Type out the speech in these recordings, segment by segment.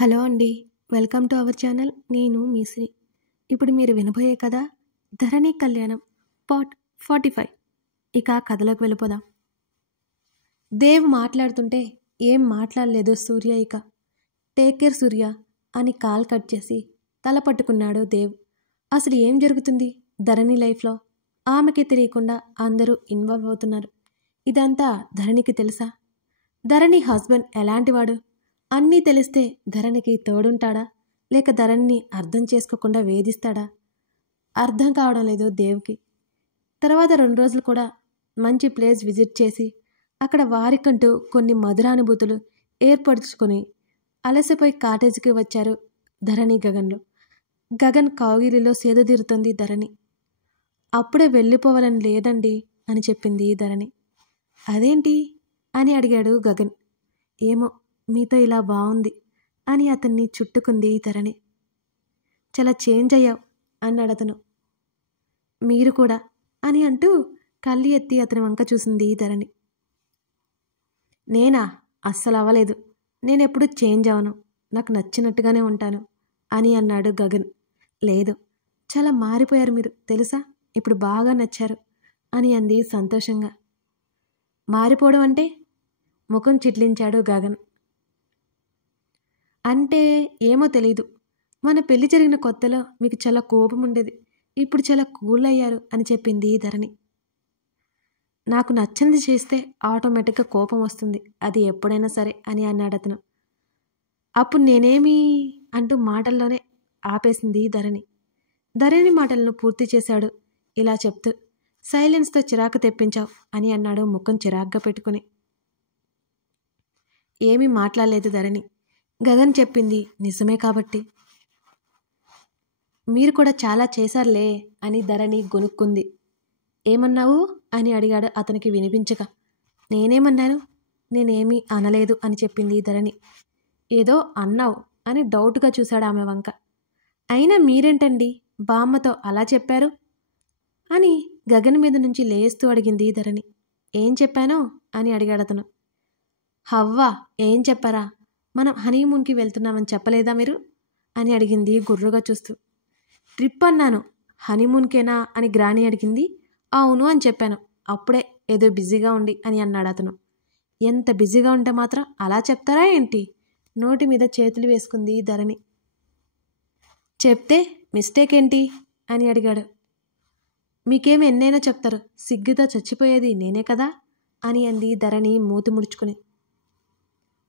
Hello అండి. Welcome to our channel. నేను మీ శ్రీ. ఇప్పుడు మీరు వినబోయే కథ 'ధరణి కళ్యాణం' పార్ట్ 45. ఇక కథలోకి వెళ్ళిపోదాం. దేవ్ మాట్లాడుతుంటే ఏం మాట్లాడలేదు సూర్య. ఇక టేక్ కేర్ సూర్య అని కాల్ కట్ చేసి తల పట్టుకున్నాడు దేవ్. అసలు ఏం జరుగుతుంది ధరణి లైఫ్లో? ఆమెకి తెలియకుండా అందరూ ఇన్వాల్వ్ అవుతున్నారు. ఇదంతా ధరణికి తెలుసా? ధరణి హస్బెండ్ ఎలాంటివాడు? అన్నీ తెలిస్తే ధరణికి తోడుంటాడా, లేక ధరణిని అర్థం చేసుకోకుండా వేధిస్తాడా? అర్థం కావడం లేదు దేవ్కి. తర్వాత 2 రోజులు కూడా మంచి ప్లేస్ విజిట్ చేసి అక్కడ వారికంటూ కొన్ని మధురానుభూతులు ఏర్పరచుకొని అలసిపోయి కాటేజీకి వచ్చారు ధరణి గగన్లు. గగన్ కౌగిలిలో సేదతీరుతోంది ధరణి. అప్పుడే వెళ్ళిపోవాలని లేదండి అని చెప్పింది ధరణి. అదేంటి అని అడిగాడు గగన్. ఏమో, మీతో ఇలా బాగుంది అని అతన్ని చుట్టుకుంది ధరణి. చాలా చేంజ్ అయ్యావు అన్నాడు అతను. మీరు కూడా అని అంటూ కళ్ళు ఎత్తి అతని వంక చూసింది ధరణి. నేనా? అస్సలు అవ్వలేదు. నేనెప్పుడు చేంజ్ అవను. నాకు నచ్చినట్టుగానే ఉంటాను అని అన్నాడు గగన్. లేదు, చాలా మారిపోయారు మీరు తెలుసా. ఇప్పుడు బాగా నచ్చారు అని అంది సంతోషంగా. మారిపోవడం అంటే? ముఖం చిట్లించాడు గగన్. అంటే ఏమో తెలీదు. మన పెళ్లి జరిగిన కొత్తలో మీకు చాలా కోపం ఉండేది. ఇప్పుడు చాలా కూల్ అయ్యారు అని చెప్పింది ధరణి. నాకు నచ్చనిది చేస్తే ఆటోమేటిక్గా కోపం వస్తుంది, అది ఎప్పుడైనా సరే అని అన్నాడు అతను. అప్పుడు నేనేమి అంటూ మాటల్లోనే ఆపేసింది ధరణి. ధరణి మాటలను పూర్తి చేశాడు ఇలా చెప్తూ. సైలెన్స్తో చిరాకు తెప్పించావు అని అన్నాడు ముఖం చిరాగ్గా పెట్టుకుని. ఏమీ మాట్లాడలేదు ధరణి. గగన్ చెప్పింది నిజమే కాబట్టి. మీరు కూడా చాలా చేశారులే అని ధరణి గొనుక్కుంది. ఏమన్నావు అని అడిగాడు అతనికి వినిపించక. నేనేమన్నాను? నేనేమీ అనలేదు అని చెప్పింది ధరణి. ఏదో అన్నావు అని డౌట్గా చూశాడు ఆమె వంక. అయినా మీరేంటండి బామ్మతో అలా చెప్పారు అని గగన్ మీద నుంచి లేస్తూ అడిగింది ధరణి. ఏం చెప్పానో అని అడిగాడు అతను. హవ్వా ఏం చెప్పారా? మనం హనీమూన్కి వెళ్తున్నామని చెప్పలేదా మీరు అని అడిగింది గుర్రుగా చూస్తూ. ట్రిప్ అన్నాను. హనీమూన్కేనా అని గ్రాని అడిగింది. అవును అని చెప్పాను. అప్పుడే ఏదో బిజీగా ఉండి అని అన్నాడు అతను. ఎంత బిజీగా ఉంటే మాత్రం అలా చెప్తారా ఏంటి? నోటి మీద చేతులు వేసుకుంది ధరణి. చెప్తే మిస్టేక్ ఏంటి అని అడిగాడు. మీకేమి ఎన్నైనా చెప్తారు, సిగ్గుతో చచ్చిపోయేది నేనే కదా అని అంది ధరణి మూతి ముడుచుకుని.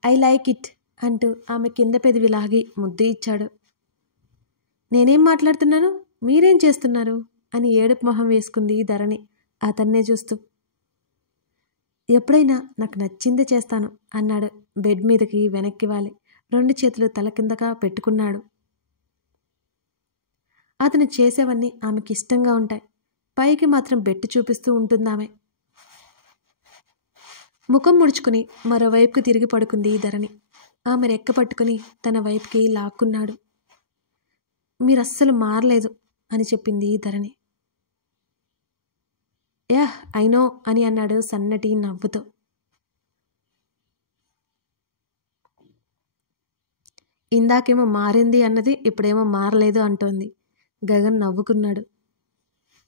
ఐ లైక్ ఇట్ అంటూ ఆమె కింద పెదవి లాగి ముద్దు ఇచ్చాడు. నేనేం మాట్లాడుతున్నాను, మీరేం చేస్తున్నారు అని ఏడుపు మొహం వేసుకుంది ధరణి అతన్నే చూస్తూ. ఎప్పుడైనా నాకు నచ్చిందే చేస్తాను అన్నాడు బెడ్ మీదకి వెనక్కి వాలి 2 చేతులు తల కిందగా పెట్టుకున్నాడు. అతను చేసేవన్నీ ఆమెకి ఇష్టంగా ఉంటాయి. పైకి మాత్రం బెట్టు చూపిస్తూ ఉంటుందామె. ముఖం ముడుచుకుని మరోవైపుకి తిరిగి పడుకుంది ధరణి. ఆమె రెక్క పట్టుకుని తన వైపుకి లాక్కున్నాడు. మీరస్సలు మారలేదు అని చెప్పింది ధరణి. యాహ్ ఐనో అని అన్నాడు సన్నటి నవ్వుతో. ఇందాకేమో మారింది అన్నది ఇప్పుడేమో మారలేదు అంటోంది. గగన్ నవ్వుకున్నాడు.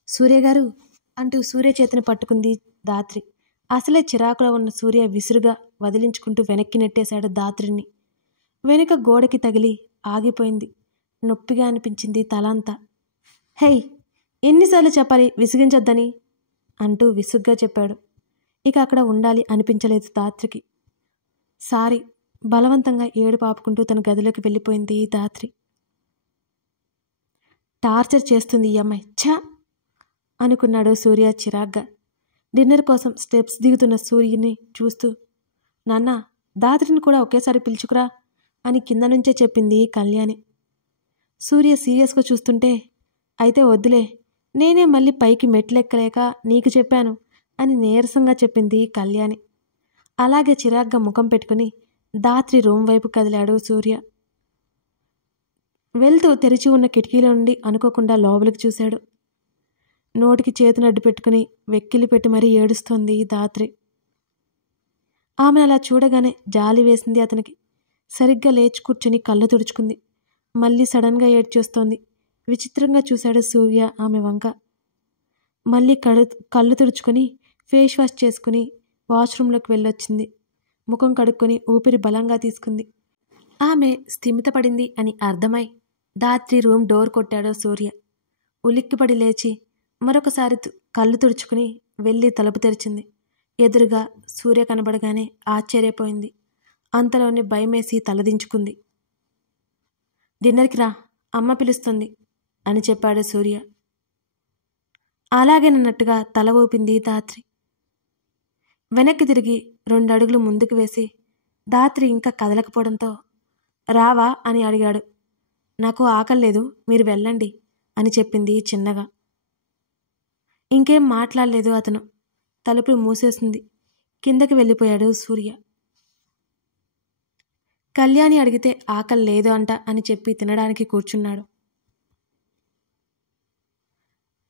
సూర్యగారు అంటూ సూర్య చేతిని పట్టుకుంది దాత్రి. అసలే చిరాకులో ఉన్న సూర్య విసురుగా వదిలించుకుంటూ వెనక్కి నెట్టేశాడు దాత్రిని. వెనుక గోడకి తగిలి ఆగిపోయింది. నొప్పిగా అనిపించింది తల అంతా. హేయ్, ఎన్నిసార్లు చెప్పాలి విసిగించొద్దని అంటూ విసుగ్గా చెప్పాడు. ఇక అక్కడ ఉండాలి అనిపించలేదు దాత్రికి. సారీ బలవంతంగా ఏడుపు ఆపుకుంటూ తన గదిలోకి వెళ్ళిపోయింది దాత్రి. టార్చర్ చేస్తుంది ఈ అమ్మాయి, ఛా అనుకున్నాడు సూర్య చిరాగ్గా. డిన్నర్ కోసం స్టెప్స్ దిగుతున్న సూర్యుని చూస్తూ, నాన్న దాత్రిని కూడా ఒకేసారి పిలుచుకురా అని కింద నుంచే చెప్పింది కళ్యాణి. సూర్య సీరియస్గా చూస్తుంటే, అయితే వద్దులే, నేనే మళ్ళీ పైకి మెట్లెక్కలేక నీకు చెప్పాను అని నీరసంగా చెప్పింది కళ్యాణి. అలాగే చిరాగ్గా ముఖం పెట్టుకుని దాత్రి రూమ్ వైపు కదిలాడు సూర్య. వెళ్తూ తెరిచి ఉన్న కిటికీల నుండి అనుకోకుండా లోపలికి చూశాడు. నోటికి చేతులు అడ్డు పెట్టుకుని వెక్కిలి పెట్టి మరీ ఏడుస్తోంది దాత్రి. ఆమె అలా చూడగానే జాలి వేసింది అతనికి. సరిగ్గా లేచి కూర్చొని కళ్ళు తుడుచుకుంది. మళ్ళీ సడన్గా ఏడ్చేస్తోంది. విచిత్రంగా చూశాడు సూర్య ఆమె వంక. మళ్ళీ కళ్ళు తుడుచుకొని ఫేస్ వాష్ చేసుకుని వాష్రూంలోకి వెళ్ళొచ్చింది. ముఖం కడుక్కొని ఊపిరి బలంగా తీసుకుంది. ఆమె స్థిమితపడింది అని అర్థమై ధాత్రి రూమ్ డోర్ కొట్టాడు సూర్య. ఉలిక్కిపడి లేచి మరొకసారి కళ్ళు తుడుచుకుని వెళ్ళి తలుపు తెరిచింది. ఎదురుగా సూర్య కనబడగానే ఆశ్చర్యపోయింది. అంతలోనే భయమేసి తలదించుకుంది. డిన్నర్కి రా, అమ్మ పిలుస్తుంది అని చెప్పాడు సూర్య. అలాగేనన్నట్టుగా తల ఊపింది ధాత్రి. వెనక్కి తిరిగి 2 అడుగులు ముందుకు వేసి ధాత్రి ఇంకా కదలకపోవడంతో రావా అని అడిగాడు. నాకు ఆకలేదు, మీరు వెళ్ళండి అని చెప్పింది చిన్నగా. ఇంకేం మాట్లాడలేదు అతను. తలుపు మూసేసింది. కిందకి వెళ్ళిపోయాడు సూర్య. కళ్యాణి అడిగితే ఆకలి లేదు అంట అని చెప్పి తినడానికి కూర్చున్నాడు.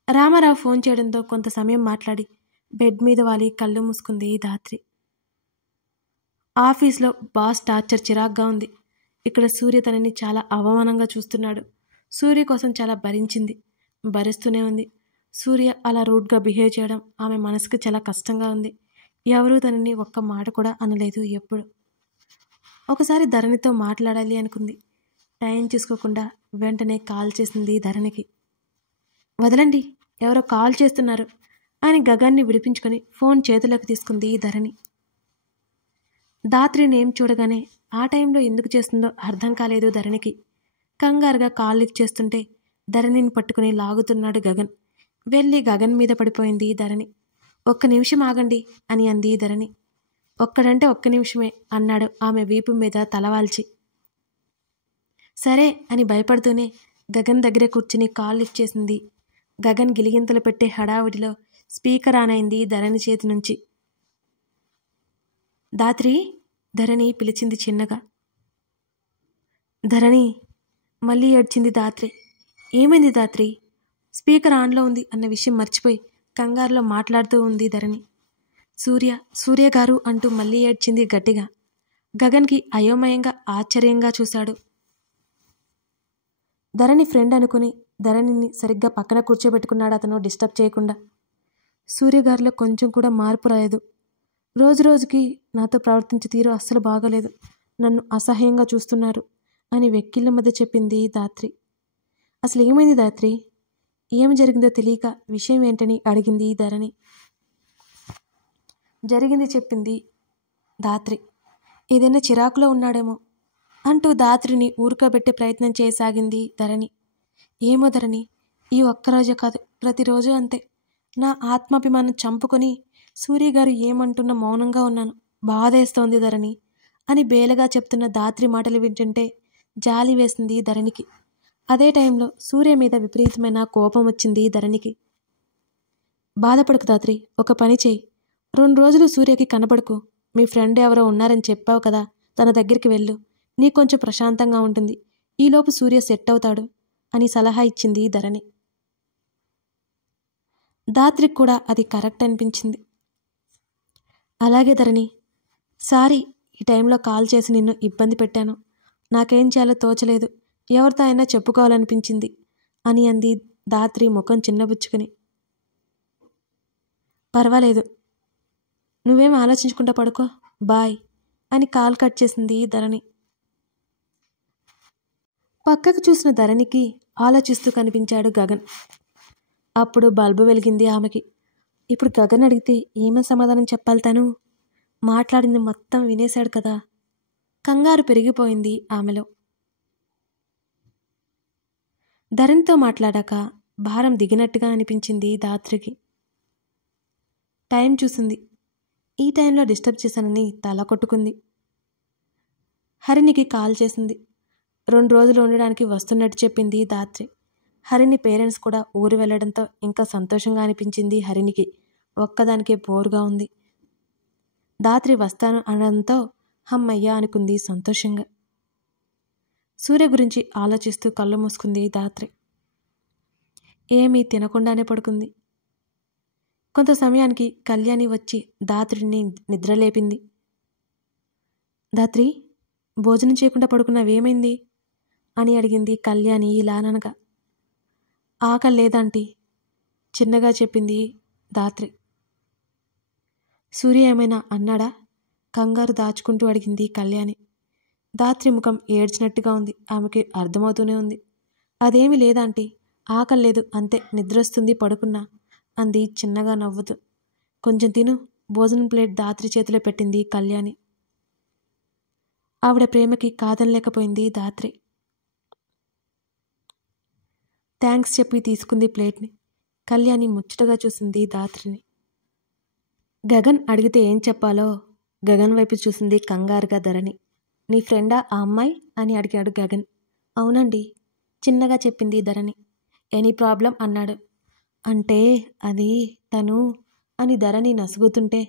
రామారావు ఫోన్ చేయడంతో కొంత సమయం మాట్లాడి బెడ్ మీద వాలి కళ్ళు మూసుకుంది ధాత్రి. ఆఫీస్లో బాస్ టార్చర్ చిరాగ్గా ఉంది. ఇక్కడ సూర్య తనని చాలా అవమానంగా చూస్తున్నాడు. సూర్య కోసం చాలా భరిస్తూనే ఉంది. సూర్య అలా రూడ్గా బిహేవ్ చేయడం ఆమె మనసుకు చాలా కష్టంగా ఉంది. ఎవరూ తనని ఒక్క మాట కూడా అనలేదు ఎప్పుడు. ఒకసారి ధరణితో మాట్లాడాలి అనుకుంది. టైం చూసుకోకుండా వెంటనే కాల్ చేసింది ధరణికి. వదలండి, ఎవరో కాల్ చేస్తున్నారు అని గగన్ని విడిపించుకొని ఫోన్ చేతిలోకి తీసుకుంది ధరణి. ధాత్రిని ఏం చూడగానే ఆ టైంలో ఎందుకు చేస్తుందో అర్థం కాలేదు ధరణికి. కంగారుగా కాల్ లిఫ్ట్ చేస్తుంటే ధరణిని పట్టుకుని లాగుతున్నాడు గగన్. వెళ్ళి గగన్ మీద పడిపోయింది ధరణి. 1 నిమిషం ఆగండి అని అంది ధరణి. ఒక్కడంటే 1 నిమిషమే అన్నాడు ఆమె వీపు మీద తలవాల్చి. సరే అని భయపడుతూనే గగన్ దగ్గరే కూర్చుని కాల్ లిఫ్ట్ చేసింది. గగన్ గిలిగింతలు పెట్టే హడావుడిలో స్పీకర్ ఆన్ అయింది ధరణి చేతి నుంచి. ధాత్రి, ధరణి పిలిచింది చిన్నగా. ధరణి, మళ్ళీ ఏడ్చింది ధాత్రి. ఏమైంది ధాత్రి? స్పీకర్ ఆన్లో ఉంది అన్న విషయం మర్చిపోయి కంగారులో మాట్లాడుతూ ఉంది ధరణి. సూర్య గారు అంటూ మళ్ళీ ఏడ్చింది గట్టిగా. గగన్కి అయోమయంగా ఆశ్చర్యంగా చూశాడు. ధరణి ఫ్రెండ్ అనుకుని ధరణిని సరిగ్గా పక్కన కూర్చోబెట్టుకున్నాడు అతను డిస్టర్బ్ చేయకుండా. సూర్యగారిలో కొంచెం కూడా మార్పు రాలేదు. రోజుకి నాతో ప్రవర్తించే తీరు అస్సలు బాగలేదు. నన్ను అసహ్యంగా చూస్తున్నారు అని వెక్కిళ్ళ మధ్య చెప్పింది ధాత్రి. అసలు ఏమైంది ధాత్రి? ఏమి జరిగిందో తెలియక విషయం ఏంటని అడిగింది ధరణి. జరిగింది చెప్పింది ధాత్రి. ఏదైనా చిరాకులో ఉన్నాడేమో అంటూ ధాత్రిని ఊరుకోబెట్టే ప్రయత్నం చేయసాగింది ధరణి. ఏమో ధరణి, ఈ ఒక్కరోజే కాదు, ప్రతిరోజు అంతే. నా ఆత్మాభిమానం చంపుకొని సూర్యగారు ఏమంటున్న మౌనంగా ఉన్నాను. బాధేస్తోంది ధరణి అని బేలగా చెప్తున్న ధాత్రి మాటలు వింటుంటే జాలి వేసింది ధరణికి. అదే టైంలో సూర్య మీద విపరీతమైన కోపం వచ్చింది ధరణికి. బాధపడకు ధాత్రి, ఒక పని చేయి. 2 రోజులు సూర్యకి కనపడకు. మీ ఫ్రెండ్ ఎవరో ఉన్నారని చెప్పావు కదా, తన దగ్గరికి వెళ్ళు. నీకు కొంచెం ప్రశాంతంగా ఉంటుంది. ఈలోపు సూర్య సెట్ అవుతాడు అని సలహా ఇచ్చింది ధరణి. ధాత్రికి కూడా అది కరెక్ట్ అనిపించింది. అలాగే ధరణి, సారీ ఈ టైంలో కాల్ చేసి నిన్ను ఇబ్బంది పెట్టాను. నాకేం చేయాలో తోచలేదు. ఎవరితో అయినా చెప్పుకోవాలనిపించింది అని అంది ధాత్రి ముఖం చిన్నబుచ్చుకుని. పర్వాలేదు, నువ్వేం ఆలోచించకుండా పడుకో, బాయ్ అని కాల్ కట్ చేసింది ధరణి. పక్కకు చూసిన ధరణికి ఆలోచిస్తూ కనిపించాడు గగన్. అప్పుడు బల్బు వెలిగింది ఆమెకి. ఇప్పుడు గగన్ అడిగితే ఏమని సమాధానం చెప్పాలి? తను మాట్లాడింది మొత్తం వినేశాడు కదా. కంగారు పెరిగిపోయింది ఆమెలో. ధరణితో మాట్లాడాక భారం దిగినట్టుగా అనిపించింది ధాత్రికి. టైం చూసింది. ఈ టైంలో డిస్టర్బ్ చేశానని తల కొట్టుకుంది. హరినికి కాల్ చేసింది. 2 రోజులు ఉండడానికి వస్తున్నట్టు చెప్పింది ధాత్రి. హరిని పేరెంట్స్ కూడా ఊరు వెళ్లడంతో ఇంకా సంతోషంగా అనిపించింది హరినికి. ఒక్కదానికే బోరుగా ఉంది. ధాత్రి వస్తాను అనడంతో హమ్మయ్య అనుకుంది సంతోషంగా. సూర్య గురించి ఆలోచిస్తూ కళ్ళు మూసుకుంది ధాత్రి. ఏమీ తినకుండానే పడుకుంది. కొంత సమయానికి కళ్యాణి వచ్చి ధాత్రిని నిద్రలేపింది. ధాత్రి, భోజనం చేయకుండా పడుకున్నావేమైంది అని అడిగింది కళ్యాణి ఇలా అనగా. ఆకలి లేదంటీ చిన్నగా చెప్పింది ధాత్రి. సూర్య ఏమైనా అన్నాడా కంగారు దాచుకుంటూ అడిగింది కళ్యాణి. ధాత్రి ముఖం ఏడ్చినట్టుగా ఉంది. ఆమెకి అర్థమవుతూనే ఉంది. అదేమీ లేదాంటీ, ఆకలి లేదు అంతే, నిద్రొస్తుంది పడుకున్నా అంది చిన్నగా నవ్వుతూ. కొంచెం తిను. భోజనం ప్లేట్ ధాత్రి చేతిలో పెట్టింది కళ్యాణి. ఆవిడ ప్రేమకి కాదనలేకపోయింది ధాత్రి. థ్యాంక్స్ చెప్పి తీసుకుంది ప్లేట్ని. కళ్యాణి ముచ్చటగా చూసింది ధాత్రిని. గగన్ అడిగితే ఏం చెప్పాలో గగన్ వైపు చూసింది కంగారుగా ధరణి. నీ ఫ్రెండా ఆ అమ్మాయి అని అడిగాడు గగన్. అవునండి చిన్నగా చెప్పింది ధరణి. ఎనీ ప్రాబ్లం అన్నాడు. అంటే అది తను అని ధరణి నసుగుతుంటే,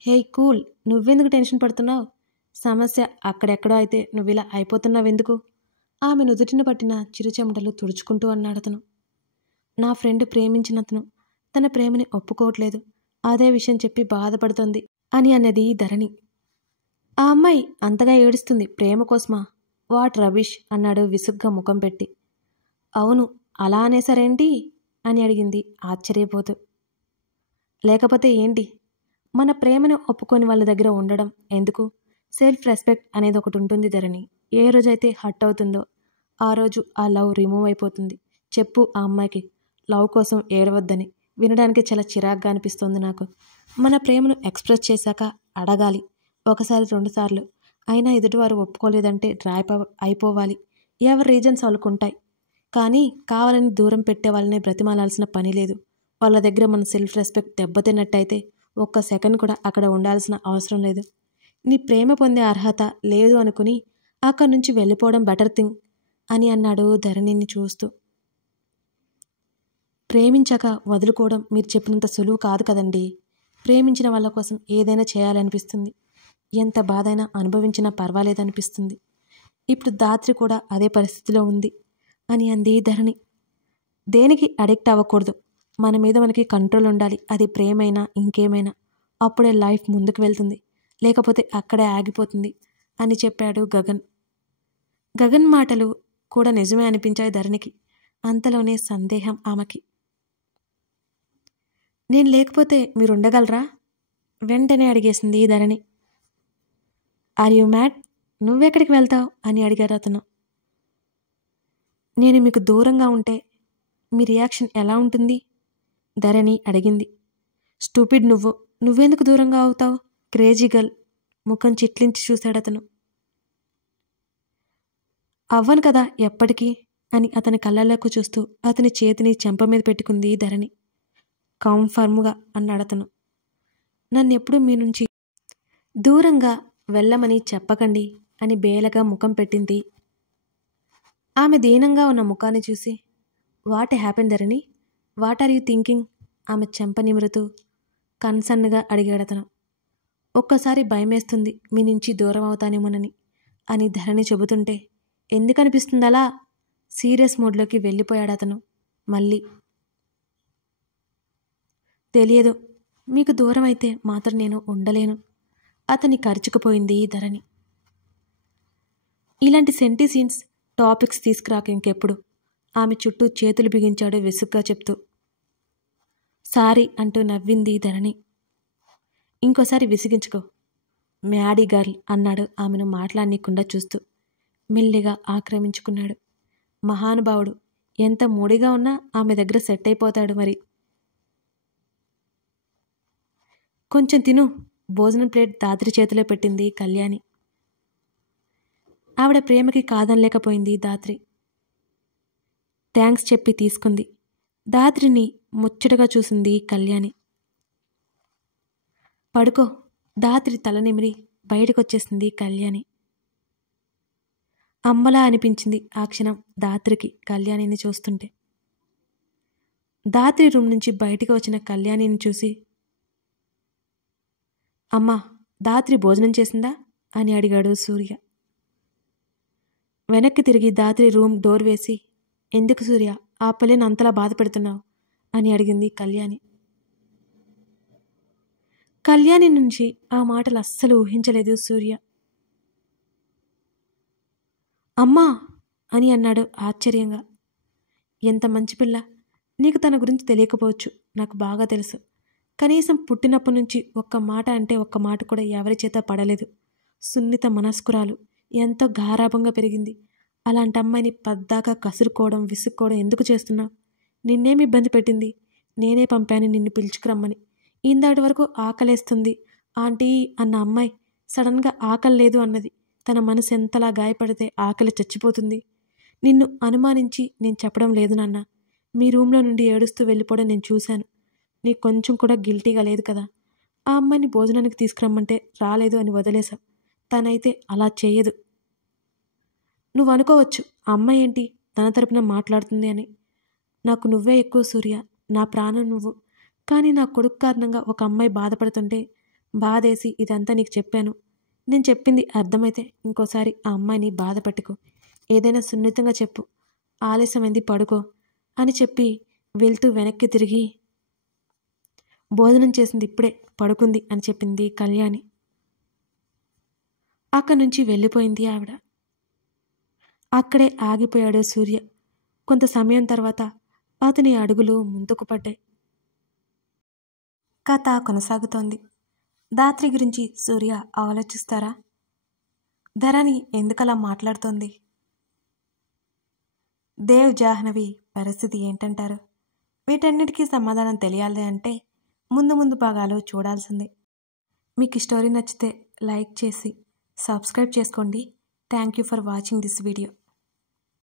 హే కూల్, నువ్వెందుకు టెన్షన్ పడుతున్నావు? సమస్య అక్కడెక్కడో అయితే నువ్విలా అయిపోతున్నావెందుకు? ఆమె నుదుటిన పట్టిన చిరుచెమటలు తుడుచుకుంటూ అన్నాడతను. నా ఫ్రెండ్ ప్రేమించినతను తన ప్రేమని ఒప్పుకోవట్లేదు, అదే విషయం చెప్పి బాధపడుతోంది అని అన్నది ధరణి. ఆ అమ్మాయి అంతగా ఏడుస్తుంది ప్రేమ కోసమా? వాట్ రబీష్ అన్నాడు విసుగ్గా ముఖం పెట్టి. అవును, అలా అనేసరేంటి అని అడిగింది ఆశ్చర్యపోతూ. లేకపోతే ఏంటి? మన ప్రేమను ఒప్పుకొని వాళ్ళ దగ్గర ఉండడం ఎందుకు? సెల్ఫ్ రెస్పెక్ట్ అనేది ఒకటి ఉంటుంది ధరణి. ఏ రోజైతే హర్ట్ అవుతుందో ఆ రోజు ఆ లవ్ రిమూవ్ అయిపోతుంది. చెప్పు ఆ అమ్మాయికి లవ్ కోసం ఏడవద్దని. వినడానికి చాలా చిరాగ్గా అనిపిస్తోంది నాకు. మన ప్రేమను ఎక్స్ప్రెస్ చేశాక అడగాలి, ఒకసారి 2 సార్లు అయినా ఎదుటివారు ఒప్పుకోలేదంటే డ్రాప్ అయిపోవాలి. ఎవరి రీజన్స్ వాళ్ళకుంటాయి. కానీ కావాలని దూరం పెట్టే వాళ్ళని బ్రతిమాలాల్సిన పని లేదు. వాళ్ళ దగ్గర మన సెల్ఫ్ రెస్పెక్ట్ దెబ్బతిన్నట్టయితే ఒక్క సెకండ్ కూడా అక్కడ ఉండాల్సిన అవసరం లేదు. నీ ప్రేమ పొందే అర్హత లేదు అనుకుని అక్కడి నుంచి వెళ్ళిపోవడం బెటర్ థింగ్ అని అన్నాడు ధరణిని చూస్తూ. ప్రేమించాక వదులుకోవడం మీరు చెప్పినంత సులువు కాదు కదండి. ప్రేమించిన వాళ్ళ కోసం ఏదైనా చేయాలనిపిస్తుంది. ఎంత బాధైనా అనుభవించినా పర్వాలేదనిపిస్తుంది. ఇప్పుడు ధాత్రి కూడా అదే పరిస్థితిలో ఉంది అని అంది ధరణి. దేనికి అడిక్ట్ అవ్వకూడదు. మన మీద మనకి కంట్రోల్ ఉండాలి. అది ప్రేమైనా ఇంకేమైనా. అప్పుడే లైఫ్ ముందుకు వెళ్తుంది, లేకపోతే అక్కడే ఆగిపోతుంది అని చెప్పాడు గగన్. గగన్ మాటలు కూడా నిజమే అనిపించాయి ధరణికి. అంతలోనే సందేహం ఆమెకి. నేను లేకపోతే మీరుండగలరా వెంటనే అడిగేసింది ధరణి. Are you mad? నువ్వెక్కడికి వెళ్తావు అని అడిగారు అతను. నేను మీకు దూరంగా ఉంటే మీ రియాక్షన్ ఎలా ఉంటుంది ధరణి అడిగింది. స్టూపిడ్ నువ్వెందుకు దూరంగా అవుతావు? క్రేజీ గర్ల్ ముఖం చిట్లించి చూశాడతను. అవ్వను కదా ఎప్పటికీ అని అతని కళ్ళలోకి చూస్తూ అతని చేతిని చెంప మీద పెట్టుకుంది ధరణి. కంఫర్మ్గా అన్నాడతను. నన్నెప్పుడు మీ నుంచి దూరంగా వెళ్ళమని చెప్పకండి అని బేలగా ముఖం పెట్టింది. ఆమె దీనంగా ఉన్న ముఖాన్ని చూసి, what happen Dharani, what are you thinking ఆమె చెంప నిమురుతూ కన్సర్న్గా అడిగాడతను. ఒక్కసారి భయమేస్తుంది మీ నుంచి దూరం అవుతానేమోనని అని ధరణి చెబుతుంటే, ఎందుకనిపిస్తుంది అలా? సీరియస్ మోడ్లోకి వెళ్ళిపోయాడతను. మళ్ళీ తెలియదు, మీకు దూరం అయితే మాత్రం నేను ఉండలేను అతని ఖర్చుకుపోయింది ధరణి. ఇలాంటి సెంటి సీన్స్ టాపిక్స్ తీసుకురాక ఇంకెప్పుడు ఆమె చుట్టూ చేతులు బిగించాడు విసుగ్గా చెప్తూ. సారీ అంటూ నవ్వింది ధరణి. ఇంకోసారి విసిగించుకో మ్యాడీ గర్ల్ అన్నాడు ఆమెను మాట్లాడనీయకుండా చూస్తూ. మెల్లిగా ఆక్రమించుకున్నాడు. మహానుభావుడు ఎంత మూడిగా ఉన్నా ఆమె దగ్గర సెట్ అయిపోతాడు మరి. కొంచెం తిను. భోజనం ప్లేట్ ధాత్రి చేతిలో పెట్టింది కళ్యాణి. ఆవిడ ప్రేమకి కాదనలేకపోయింది ధాత్రి. థ్యాంక్స్ చెప్పి తీసుకుంది. ధాత్రిని ముచ్చటగా చూసింది కళ్యాణి. పడుకో. ధాత్రి తల నిమిరి బయటకొచ్చేసింది కళ్యాణి. అమ్మలా అనిపించింది ఆ క్షణం ధాత్రికి కళ్యాణిని చూస్తుంటే. ధాత్రి రూమ్ నుంచి బయటికి వచ్చిన కళ్యాణిని చూసి, అమ్మా ధాత్రి భోజనం చేసిందా అని అడిగాడు సూర్య. వెనక్కి తిరిగి ధాత్రి రూమ్ డోర్ వేసి, ఎందుకు సూర్య ఆ పిల్లని అంతలా బాధపెడుతున్నావు అని అడిగింది కళ్యాణి. కళ్యాణి నుంచి ఆ మాటలు అస్సలు ఊహించలేదు సూర్య. అమ్మా అని అన్నాడు ఆశ్చర్యంగా. ఎంత మంచి పిల్ల. నీకు తన గురించి తెలియకపోవచ్చు, నాకు బాగా తెలుసు. కనీసం పుట్టినప్పటి నుంచి ఒక్క మాట అంటే ఒక్క మాట కూడా ఎవరి చేత పడలేదు. సున్నిత మనస్కురాలు, ఎంతో గారాభంగా పెరిగింది. అలాంటి అమ్మాయిని పద్దాకా కసురుకోవడం విసుక్కోవడం ఎందుకు చేస్తున్నావు? నిన్నేమి ఇబ్బంది పెట్టింది? నేనే పంపాను నిన్ను పిలుచుకురమ్మని. ఇందాటి వరకు ఆకలేస్తుంది ఆంటీ అన్న అమ్మాయి సడన్గా ఆకలి లేదు అన్నది. తన మనసు ఎంతలా గాయపడితే ఆకలి చచ్చిపోతుంది. నిన్ను అనుమానించి నేను చెప్పడం లేదు నాన్న. మీ రూమ్లో నుండి ఏడుస్తూ వెళ్ళిపోవడం నేను చూశాను. నీకు కొంచెం కూడా గిల్టీగా లేదు కదా? ఆ అమ్మాయిని భోజనానికి తీసుకురమ్మంటే రాలేదు అని వదిలేశావు. తనైతే అలా చేయదు. నువ్వు అనుకోవచ్చు ఆ అమ్మాయి ఏంటి తన తరపున మాట్లాడుతుంది అని. నాకు నువ్వే ఎక్కువ సూర్య, నా ప్రాణం నువ్వు. కానీ నా కొడుకు కారణంగా ఒక అమ్మాయి బాధపడుతుంటే బాధేసి ఇదంతా నీకు చెప్పాను. నేను చెప్పింది అర్థమైతే ఇంకోసారి ఆ అమ్మాయిని బాధ పెట్టుకో. ఏదైనా సున్నితంగా చెప్పు. ఆలస్యమైంది పడుకో అని చెప్పి వెళ్తూ వెనక్కి తిరిగి భోజనం చేసింది ఇప్పుడే, పడుకుంది అని చెప్పింది కళ్యాణి. అక్కడి నుంచి వెళ్ళిపోయింది ఆవిడ. అక్కడే ఆగిపోయాడు సూర్య. కొంత సమయం తర్వాత అతని అడుగులు ముందుకు పడ్డాయి. కథ కొనసాగుతోంది. దాత్రి గురించి సూర్య ఆలోచిస్తారా? ధరణి ఎందుకలా మాట్లాడుతోంది? దేవ్ జాహ్నవి పరిస్థితి ఏంటంటారు? వీటన్నిటికీ సమాధానం తెలియాలి అంటే ముందు భాగాలు చూడాల్సిందే. మీకు ఈ స్టోరీ నచ్చితే లైక్ చేసి సబ్స్క్రైబ్ చేసుకోండి. Thank you for watching this video.